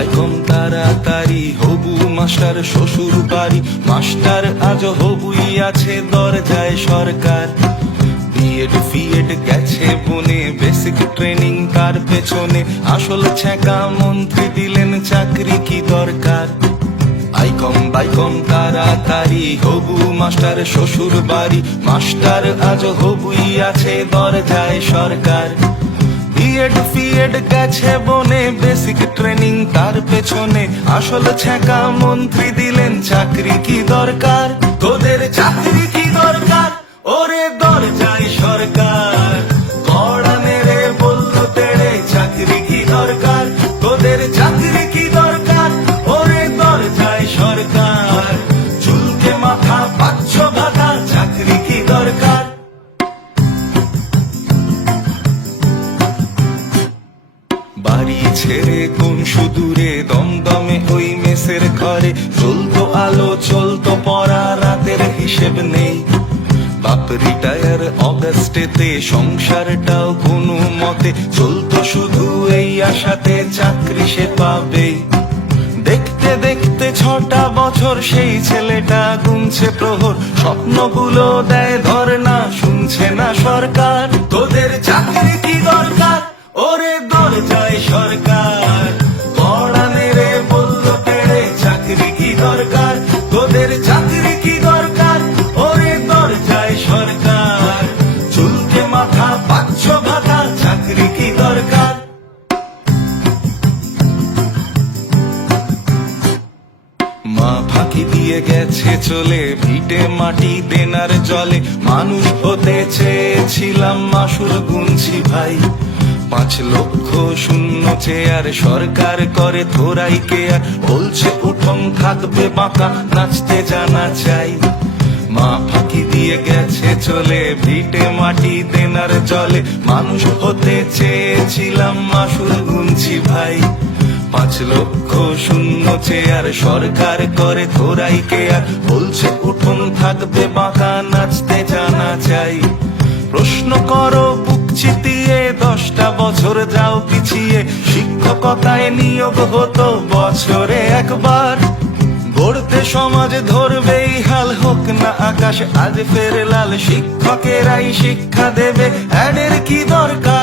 বাইকম তাড়াতাড়ি হবু মাস্টার শ্বশুর বাড়ি, মাস্টার আজ হবুই আছে দরজায় সরকার। বিএড ফিএড গেছে বনে, বেসিক ট্রেনিং তার পেছনে, আসল ছ্যাঁকা মন্ত্রী দিলেন চাকরি কি দরকার। আইকম বাইকম তাড়াতাড়ি হবু মাস্টার শ্বশুর বাড়ি, মাস্টার আজ হবুই আছে দরজায় সরকার। বিএড ফিএড গেছে বনে, বেসিক ট্রেনিং তার পেছনে, আসল ছ্যাঁকা মন্ত্রী দিলেন চাকরি কি দরকার। তোদের চাকরি কি দরকার ওরে দরজায় সরকার, কড়া মেরে বললো তেড়ে চাকরি কি দরকার। তোদের চাকরি কি দরকার ওরে দরজায় সরকার, চুলকে মাথা পাচ্ছ ভাতা চাকরি কি দরকার। বাড়ি ছেড়ে কোন সুদূরে দমদমে ওই মেসের ঘরে, চলতো আলো চলতো পড়া রাতের হিসেব নেই। বাপ রিটায়ার অগাস্টেতে, সংসারটাও কোনো মতে চলতো শুধু এই আশাতে চাকরি সে পাবে। দেখতে দেখতে 6টা বছর সেই ছেলেটা গুনছে প্রহর, স্বপ্নগুলো দেয় ধর্ণা শুনছে না সরকার। তোদের চাকরি কি দরকার ওরে দরজায় সরকার, কড়া মেরে বললো তেড়ে চাকরি কি দরকার। তোদের চাকরি কি দরকার ওরে দরজায় সরকার, চুলকে মাথা পাচ্ছ ভাতা চাকরি কি দরকার। মা ফাঁকি দিয়ে গেছে চলে, ভিটে মাটি দেনার জলে, মানুষ হতে চেয়েছিলাম মাসুল গুনছি ভাই। 5 লক্ষ শূন্য চেয়ার সরকার করে থোড়াই কেয়ার, বলছে উঠোন থাকবে বাঁকা নাচতে জানা চাই। মা ফাঁকি দিয়ে গেছে চলে, ভিটে মাটি দেনার জলে, মানুষ হতে চেয়েছিলাম মাসুল গুনছি ভাই। 5 লক্ষ শূন্য চেয়ার সরকার করে থোড়াই কেয়ার, বলছে উঠোন থাকবে বাঁকা নাচতে জানা চাই। প্রশ্ন করো বুক চিতিয়ে, 10টা বছর যাও পিছিয়ে, শিক্ষকতায় নিয়োগ হতো বছরে একবার। গড়তে সমাজ ধরবেই হাল, হোক না আকাশ আজ ফের লাল, শিক্ষকেরাই শিক্ষা দেবে অ্যাডের কি দরকার।